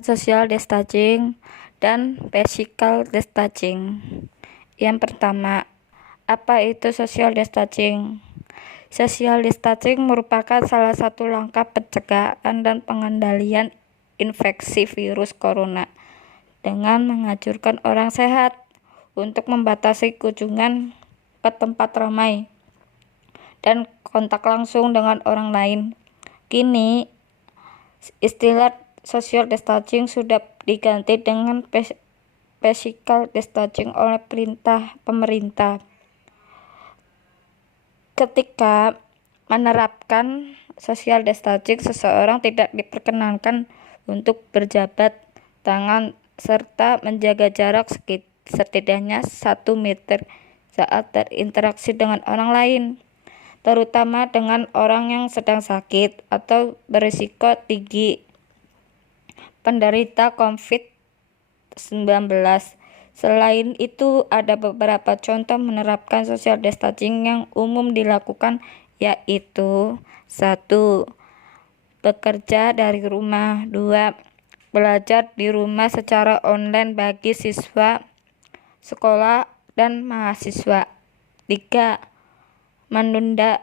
Social distancing dan physical distancing. Yang pertama, apa itu social distancing? Social distancing merupakan salah satu langkah pencegahan dan pengendalian infeksi virus corona dengan menganjurkan orang sehat untuk membatasi kunjungan ke tempat ramai dan kontak langsung dengan orang lain. Kini, istilah social distancing sudah diganti dengan physical distancing oleh perintah pemerintah. Ketika menerapkan social distancing, seseorang tidak diperkenankan untuk berjabat tangan serta menjaga jarak setidaknya 1 meter saat berinteraksi dengan orang lain, terutama dengan orang yang sedang sakit atau berisiko tinggi penderita COVID-19. Selain itu, ada beberapa contoh menerapkan social distancing yang umum dilakukan, yaitu 1. Bekerja dari rumah. 2. Belajar di rumah secara online bagi siswa sekolah dan mahasiswa. 3. Menunda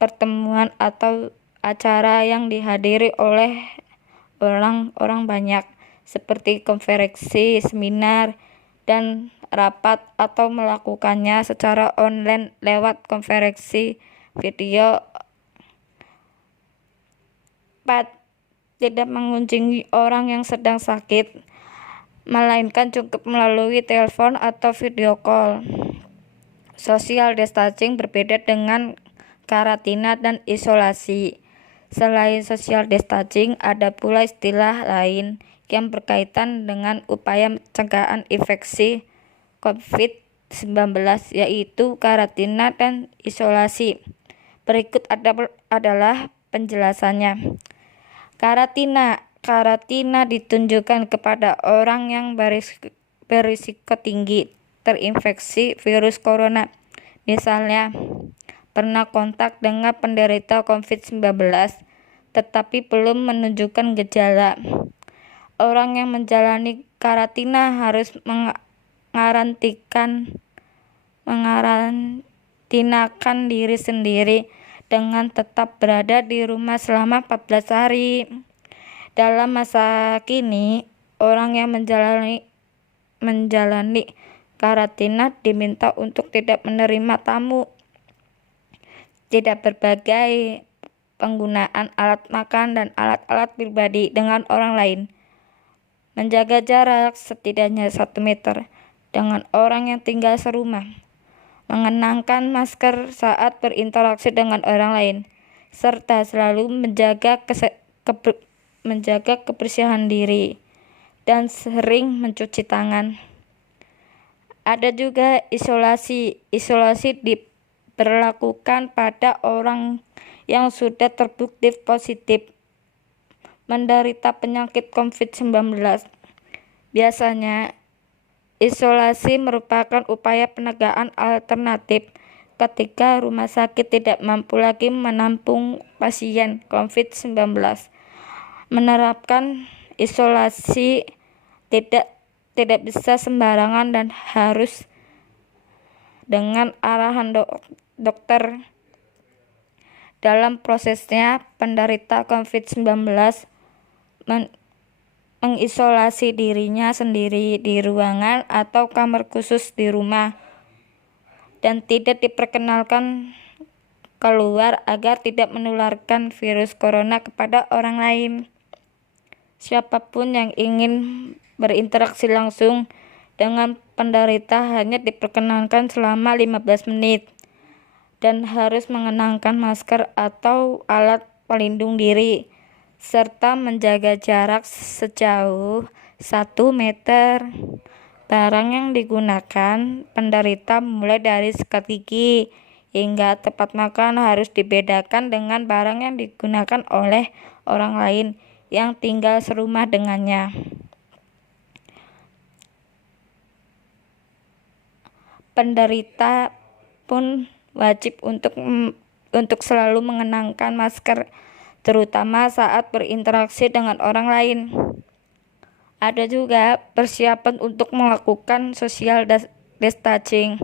pertemuan atau acara yang dihadiri oleh orang banyak seperti konferensi, seminar, dan rapat atau melakukannya secara online lewat konferensi video. 4. Tidak mengunjungi orang yang sedang sakit, melainkan cukup melalui telepon atau video call. Social distancing berbeda dengan karantina dan isolasi. Selain social distancing, ada pula istilah lain yang berkaitan dengan upaya pencegahan infeksi COVID-19, yaitu karantina dan isolasi. Berikut adalah penjelasannya. Karantina ditunjukkan kepada orang yang berisiko tinggi terinfeksi virus corona, misalnya pernah kontak dengan penderita COVID-19 tetapi belum menunjukkan gejala. Orang yang menjalani karantina harus mengarantinakan diri sendiri dengan tetap berada di rumah selama 14 hari. Dalam masa kini, orang yang menjalani karantina diminta untuk tidak menerima tamu, tidak berbagai penggunaan alat makan dan alat-alat pribadi dengan orang lain, menjaga jarak setidaknya 1 meter dengan orang yang tinggal serumah, mengenakan masker saat berinteraksi dengan orang lain, serta selalu menjaga kebersihan diri dan sering mencuci tangan. Ada juga isolasi. Isolasi diberlakukan pada orang yang sudah terbukti positif menderita penyakit COVID-19. Biasanya, isolasi merupakan upaya penegakan alternatif ketika rumah sakit tidak mampu lagi menampung pasien COVID-19. Menerapkan isolasi tidak bisa sembarangan dan harus dengan arahan dokter. Dalam prosesnya, penderita COVID-19 mengisolasi dirinya sendiri di ruangan atau kamar khusus di rumah dan tidak diperkenalkan keluar agar tidak menularkan virus corona kepada orang lain. Siapapun yang ingin berinteraksi langsung dengan penderita hanya diperkenankan selama 15 menit dan harus mengenakan masker atau alat pelindung diri, serta menjaga jarak sejauh 1 meter. Barang yang digunakan penderita mulai dari sikat gigi hingga tempat makan harus dibedakan dengan barang yang digunakan oleh orang lain yang tinggal serumah dengannya. Penderita pun wajib untuk selalu mengenakan masker, terutama saat berinteraksi dengan orang lain. Ada juga persiapan untuk melakukan social distancing.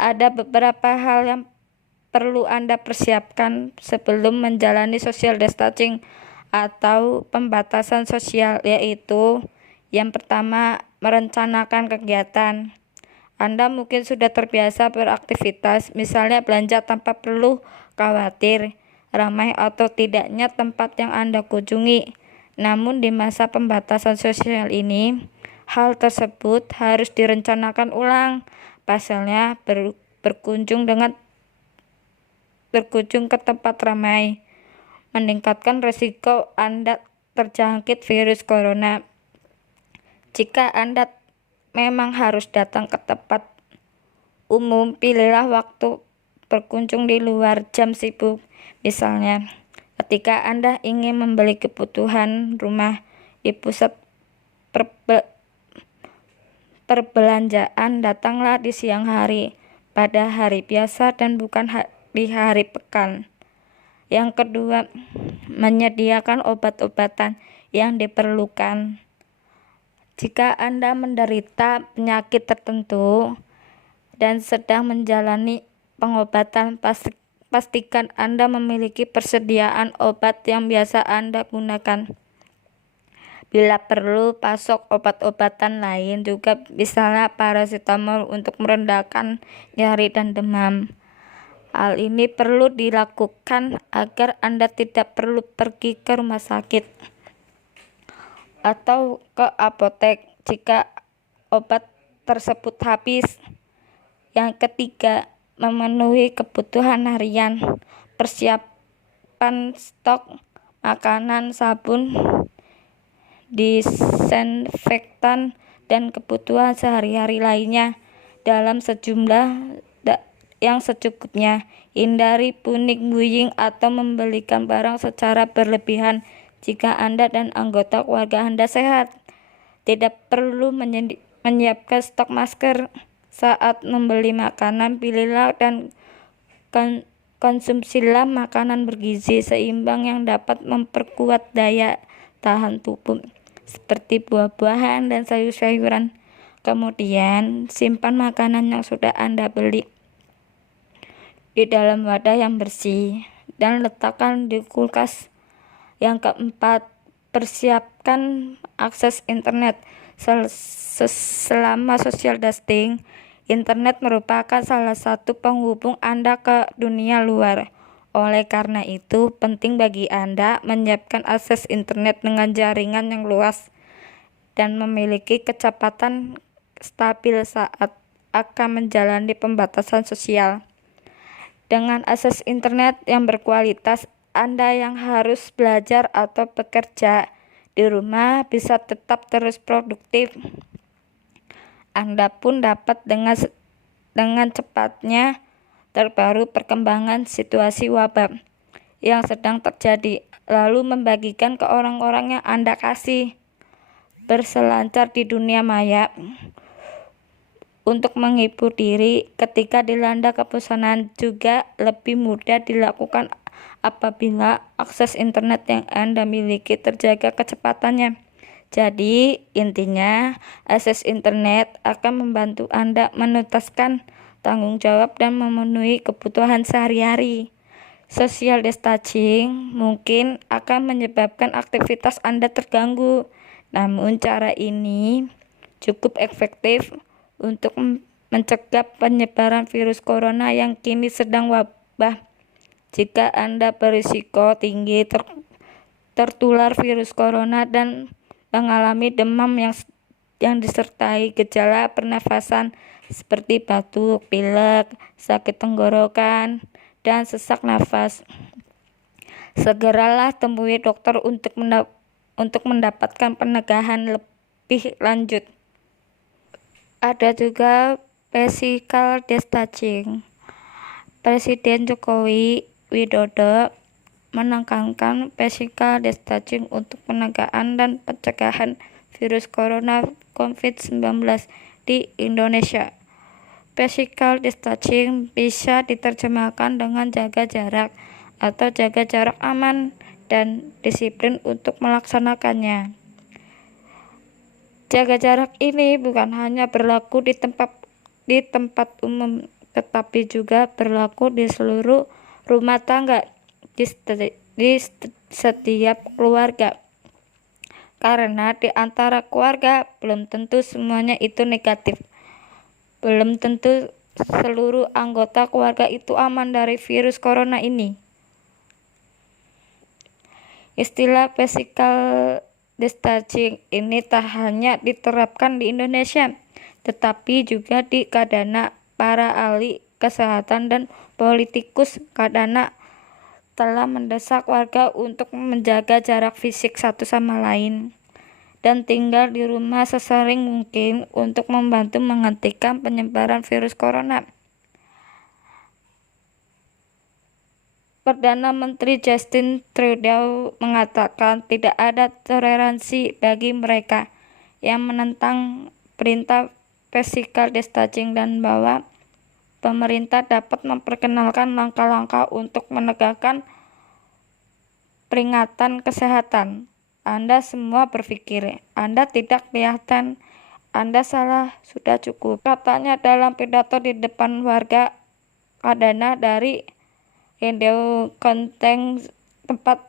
Ada beberapa hal yang perlu Anda persiapkan sebelum menjalani social distancing atau pembatasan sosial, yaitu yang pertama, merencanakan kegiatan. Anda mungkin sudah terbiasa beraktivitas, misalnya belanja tanpa perlu khawatir ramai atau tidaknya tempat yang Anda kunjungi. Namun di masa pembatasan sosial ini, hal tersebut harus direncanakan ulang. Pasalnya berkunjung ke tempat ramai meningkatkan risiko Anda terjangkit virus corona. Jika Anda memang harus datang ke tempat umum, pilihlah waktu berkunjung di luar jam sibuk. Misalnya, ketika Anda ingin membeli kebutuhan rumah di pusat perbelanjaan, datanglah di siang hari, pada hari biasa dan bukan di hari pekan. Yang kedua, menyediakan obat-obatan yang diperlukan. Jika Anda menderita penyakit tertentu dan sedang menjalani pengobatan, pastikan Anda memiliki persediaan obat yang biasa Anda gunakan. Bila perlu, pasok obat-obatan lain juga, misalnya paracetamol untuk merendahkan nyeri dan demam. Hal ini perlu dilakukan agar Anda tidak perlu pergi ke rumah sakit atau ke apotek jika obat tersebut habis. Yang ketiga, memenuhi kebutuhan harian. Persiapan stok makanan, sabun, disinfektan, dan kebutuhan sehari-hari lainnya dalam sejumlah yang secukupnya. Hindari puning-buying atau membelikan barang secara berlebihan jika Anda dan anggota keluarga Anda sehat. Tidak perlu menyiapkan stok masker saat membeli makanan. Pilihlah dan konsumsilah makanan bergizi seimbang yang dapat memperkuat daya tahan tubuh, seperti buah-buahan dan sayur-sayuran. Kemudian, simpan makanan yang sudah Anda beli di dalam wadah yang bersih dan letakkan di kulkas. Yang keempat, persiapkan akses internet. Selama social distancing, internet merupakan salah satu penghubung Anda ke dunia luar. Oleh karena itu, penting bagi Anda menyiapkan akses internet dengan jaringan yang luas dan memiliki kecepatan stabil saat akan menjalani pembatasan sosial. Dengan akses internet yang berkualitas, Anda yang harus belajar atau bekerja di rumah bisa tetap terus produktif. Anda pun dapat dengan cepatnya terbaru perkembangan situasi wabah yang sedang terjadi, lalu membagikan ke orang-orang yang Anda kasih. Berselancar di dunia maya untuk menghibur diri ketika dilanda kebosanan juga lebih mudah dilakukan apabila akses internet yang Anda miliki terjaga kecepatannya. Jadi, intinya, akses internet akan membantu Anda menuntaskan tanggung jawab dan memenuhi kebutuhan sehari-hari. Social distancing mungkin akan menyebabkan aktivitas Anda terganggu, namun cara ini cukup efektif untuk mencegah penyebaran virus corona yang kini sedang wabah. Jika Anda berisiko tinggi tertular virus corona dan mengalami demam yang disertai gejala pernafasan seperti batuk, pilek, sakit tenggorokan, dan sesak nafas, segeralah temui dokter untuk mendapatkan penegahan lebih lanjut. Ada juga physical distancing. Presiden Joko Widodo menekankan physical distancing untuk penegakan dan pencegahan virus corona COVID-19 di Indonesia. Physical distancing bisa diterjemahkan dengan jaga jarak atau jaga jarak aman dan disiplin untuk melaksanakannya. Jaga jarak ini bukan hanya berlaku di tempat umum, tetapi juga berlaku di seluruh rumah tangga, di setiap keluarga. Karena di antara keluarga belum tentu semuanya itu negatif. Belum tentu seluruh anggota keluarga itu aman dari virus corona ini. Istilah physical distancing ini tak hanya diterapkan di Indonesia, tetapi juga di Kadana. Para ahli kesehatan dan politikus Kadana telah mendesak warga untuk menjaga jarak fisik satu sama lain dan tinggal di rumah sesering mungkin untuk membantu menghentikan penyebaran virus corona. Perdana Menteri Justin Trudeau mengatakan tidak ada toleransi bagi mereka yang menentang perintah physical distancing dan bahwa pemerintah dapat memperkenalkan langkah-langkah untuk menegakkan peringatan kesehatan. Anda semua berpikir Anda tidak kelihatan, Anda salah, sudah cukup, katanya dalam pidato di depan warga Kadana dari Indo Konteng, tempat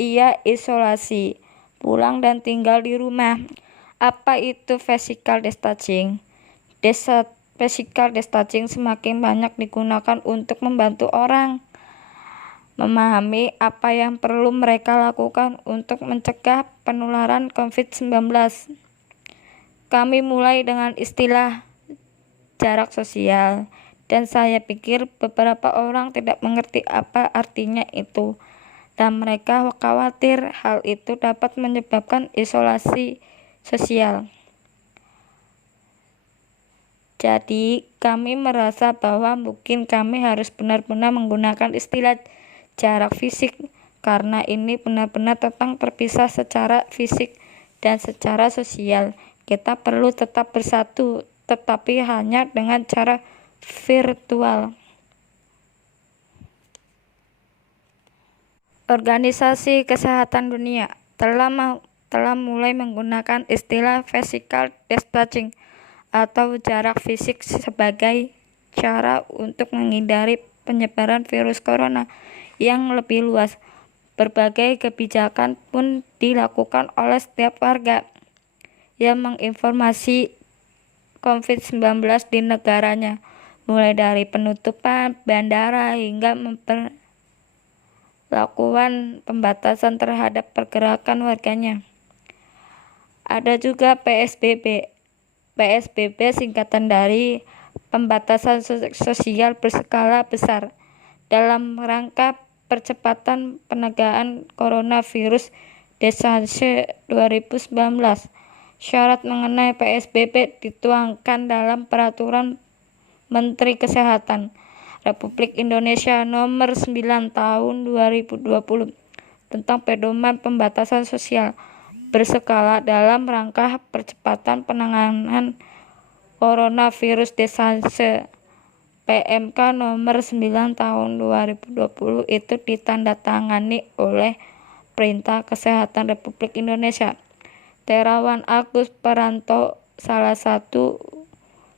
ia isolasi, pulang dan tinggal di rumah. Apa itu physical distancing? Physical distancing semakin banyak digunakan untuk membantu orang memahami apa yang perlu mereka lakukan untuk mencegah penularan COVID-19. Kami mulai dengan istilah jarak sosial, dan saya pikir beberapa orang tidak mengerti apa artinya itu, dan mereka khawatir hal itu dapat menyebabkan isolasi sosial. Jadi, kami merasa bahwa mungkin kami harus benar-benar menggunakan istilah jarak fisik, karena ini benar-benar tentang terpisah secara fisik dan secara sosial. Kita perlu tetap bersatu, tetapi hanya dengan cara virtual. Organisasi Kesehatan Dunia telah mulai menggunakan istilah physical distancing atau jarak fisik sebagai cara untuk menghindari penyebaran virus corona yang lebih luas. Berbagai kebijakan pun dilakukan oleh setiap warga yang menginformasi COVID-19 di negaranya, mulai dari penutupan bandara hingga memperlakukan pembatasan terhadap pergerakan warganya. Ada juga PSBB. PSBB singkatan dari pembatasan sosial berskala besar dalam rangka percepatan penegakan coronavirus Desainse 2019. Syarat mengenai PSBB dituangkan dalam Peraturan Menteri Kesehatan Republik Indonesia Nomor 9 Tahun 2020 tentang pedoman pembatasan sosial berskala dalam rangka percepatan penanganan coronavirus Desainse PMK nomor 9 tahun 2020 itu ditandatangani oleh Perintah Kesehatan Republik Indonesia. Terawan Agus Paranto, salah satu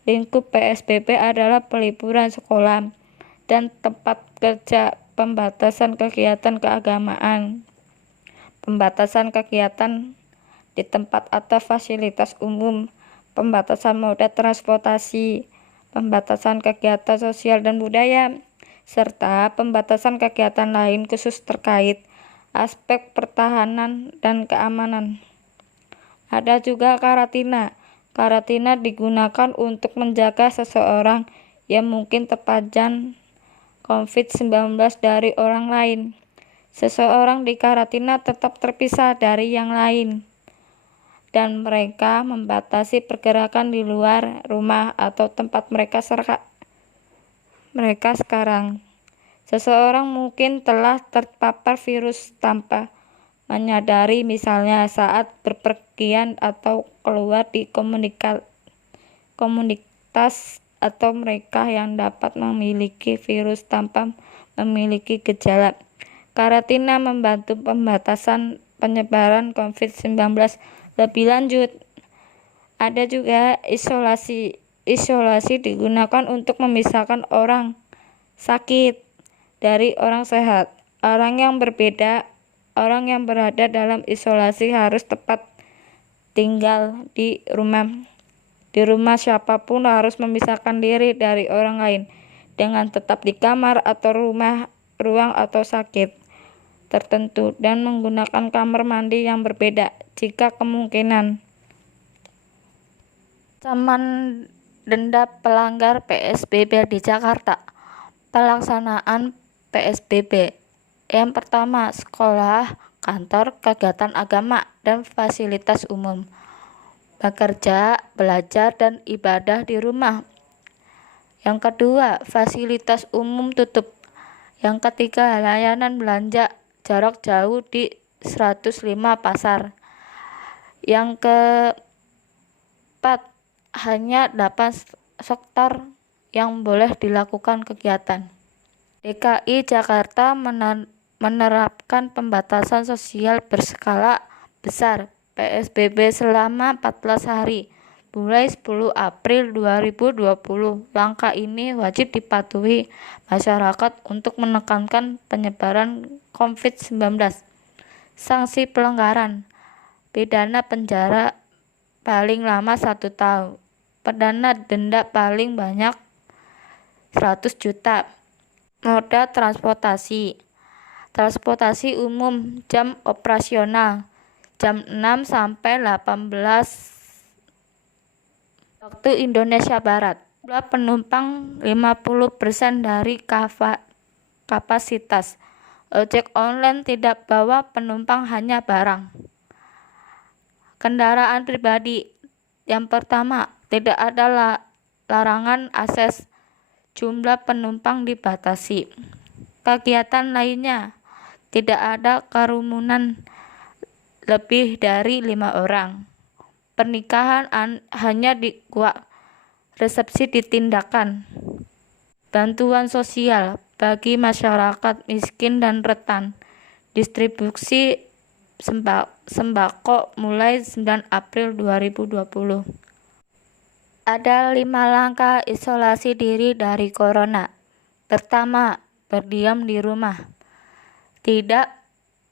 lingkup PSBB adalah peliburan sekolah dan tempat kerja, pembatasan kegiatan keagamaan, pembatasan kegiatan di tempat atau fasilitas umum, pembatasan moda transportasi, pembatasan kegiatan sosial dan budaya, serta pembatasan kegiatan lain khusus terkait aspek pertahanan dan keamanan. Ada juga karantina. Karantina digunakan untuk menjaga seseorang yang mungkin terpapar COVID-19 dari orang lain. Seseorang di karantina tetap terpisah dari yang lain, dan mereka membatasi pergerakan di luar rumah atau tempat mereka sekarang. Seseorang mungkin telah terpapar virus tanpa menyadari, misalnya saat berpergian atau keluar di komunitas, atau mereka yang dapat memiliki virus tanpa memiliki gejala. Karantina membantu pembatasan penyebaran COVID-19 lebih lanjut. Ada juga isolasi. Isolasi digunakan untuk memisahkan orang sakit dari orang sehat. Orang yang berada dalam isolasi harus tetap tinggal di rumah. Di rumah siapapun harus memisahkan diri dari orang lain dengan tetap di kamar atau ruang atau sakit tertentu dan menggunakan kamar mandi yang berbeda jika kemungkinan. Ancaman denda pelanggar PSBB di Jakarta. Pelaksanaan PSBB. Yang pertama, sekolah, kantor, kegiatan agama, dan fasilitas umum. Bekerja, belajar, dan ibadah di rumah. Yang kedua, fasilitas umum tutup. Yang ketiga, layanan belanja jarak jauh di 105 pasar. Yang keempat, hanya 8 sektor yang boleh dilakukan kegiatan. DKI Jakarta menerapkan pembatasan sosial berskala besar PSBB selama 14 hari mulai 10 April 2020. Langkah ini wajib dipatuhi masyarakat untuk menekan penyebaran COVID-19. Sanksi pelanggaran: pidana penjara paling lama 1 tahun, pidana denda paling banyak 100 juta. Moda transportasi. Transportasi umum jam operasional jam 6 sampai 18 waktu Indonesia Barat. Jumlah penumpang 50% dari kapasitas. Ojek online tidak bawa penumpang, hanya barang. Kendaraan pribadi. Yang pertama, tidak ada larangan akses. Jumlah penumpang dibatasi. Kegiatan lainnya, tidak ada kerumunan lebih dari 5 orang. Pernikahan hanya resepsi ditindakan. Bantuan sosial bagi masyarakat miskin dan rentan. Distribusi sembako mulai 9 April 2020. Ada 5 langkah isolasi diri dari corona. Pertama, berdiam di rumah. Tidak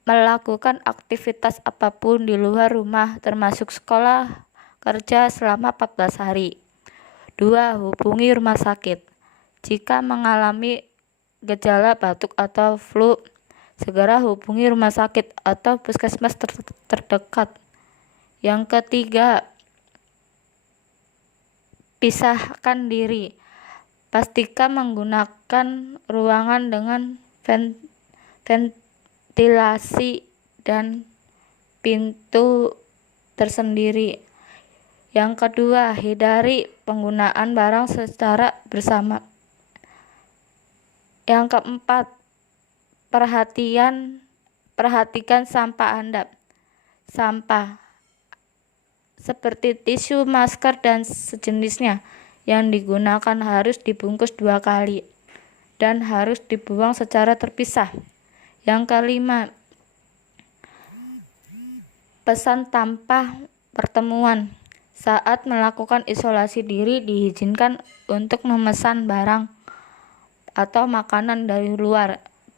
melakukan aktivitas apapun di luar rumah termasuk sekolah, kerja selama 14 hari. 2. Hubungi rumah sakit. Jika mengalami gejala batuk atau flu, segera hubungi rumah sakit atau puskesmas terdekat. Yang ketiga, pisahkan diri. Pastikan menggunakan ruangan dengan ventilasi dan pintu tersendiri. Yang kedua, hindari penggunaan barang secara bersama. Yang keempat, perhatikan sampah Anda. Sampah seperti tisu, masker, dan sejenisnya yang digunakan harus dibungkus 2 kali dan harus dibuang secara terpisah. Yang kelima, pesan tanpa pertemuan. Saat melakukan isolasi diri, diizinkan untuk memesan barang atau makanan dari luar.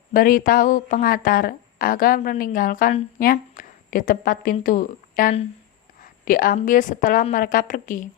Beritahu pengantar agar meninggalkannya di tempat pintu dan diambil setelah mereka pergi.